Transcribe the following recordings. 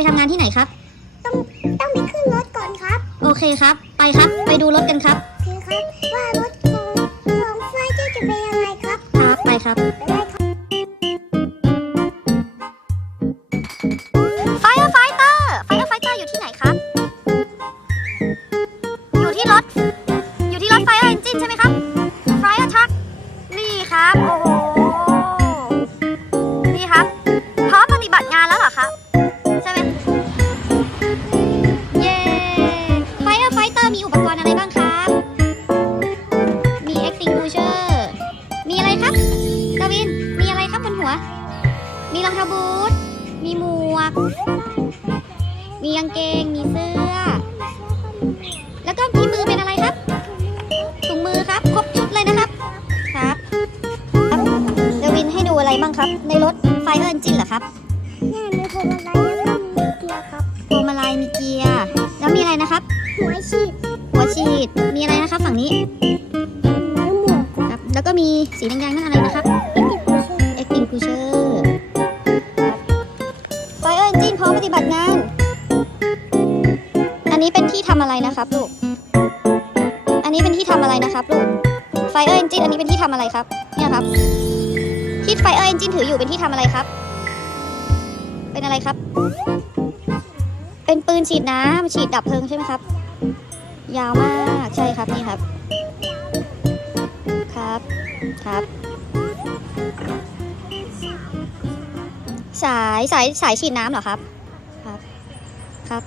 ไปทำงานที่ไหนครับ ต้องต้องไปขึ้นรถก่อนครับ โอเคครับ ไปครับ ไปดูรถกันครับ โอเคครับว่ารถของของไฟเจ้จะเป็นยังไงครับครับไปครับ ไปได้ครับไฟไฟเตอร์ไฟไฟเตอร์อยู่ที่ไหนครับ อยู่ที่รถ อยู่ที่รถไฟเออร์จินใช่ไหมครับไฟเออร์ทักนี่ครับ มี extinguisher มีอะไรครับกาวิน มีอะไรครับบนหัว มีรองเท้าบูท มีหมวก มีกางเกง มีเสื้อ แล้วก็ที่มือเป็นอะไรครับ ถุงมือครับ ครบชุดเลยนะครับ ครับเดวินให้ดูอะไรบ้างครับ ในรถไฟเออร์จินเหรอครับเนี่ยมีพวงมาลัยแล้วก็มีเกียร์ครับพวงมาลัยมีเกียร์แล้วมีอะไร สีแดงๆนั่นอะไรนะครับ extinguisher ไฟเออร์จินพร้อมปฏิบัติงาน อันนี้เป็นที่ทำอะไรนะครับลูก อันนี้เป็นที่ทำอะไรนะครับลูก ไฟเออร์เอนจินอันนี้เป็นที่ทำอะไรครับ เนี่ยครับ ที่ไฟเออร์เอนจินถืออยู่เป็นที่ทำอะไรครับ เป็นอะไรครับ เป็นปืนฉีดน้ำฉีดดับเพลิงใช่ไหมครับ ยาวมาก ใช่ครับนี่ครับ ครับ ครับ สายสายสายฉีดน้ำเหรอครับ ครับ ครับ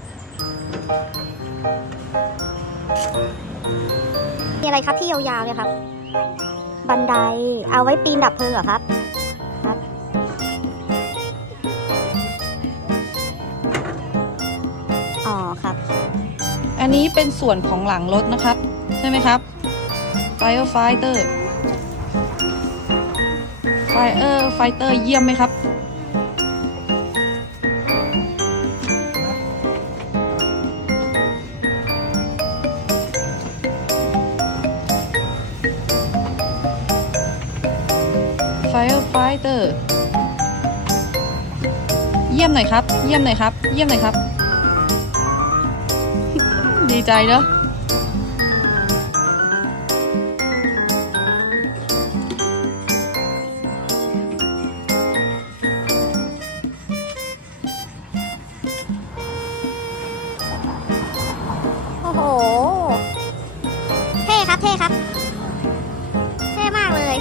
มีอะไรครับที่ยาวๆเนี่ยครับ บันได เอาไว้ปีนดับเพลิงเหรอครับ ครับ อ๋อครับ อันนี้เป็นส่วนของหลังรถนะครับ ใช่ไหมครับ Firefighter Firefighter เยี่ยมไหมครับ Firefighter เยี่ยมหน่อยครับ เยี่ยมหน่อยครับ เยี่ยมหน่อยครับ ดีใจเนอะ เท่ครับเท่ครับ เท่มากเลย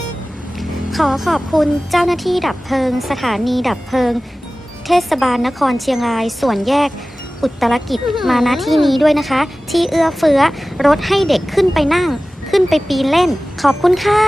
ขอขอบคุณเจ้าหน้าที่ดับเพลิง สถานีดับเพลิง เทศบาลนครเชียงราย ส่วนแยก อุตรกิจมาณที่นี้ด้วยนะคะ ที่เอื้อเฟื้อรถให้เด็กขึ้นไปนั่ง ขึ้นไปปีนเล่น ขอบคุณค่ะ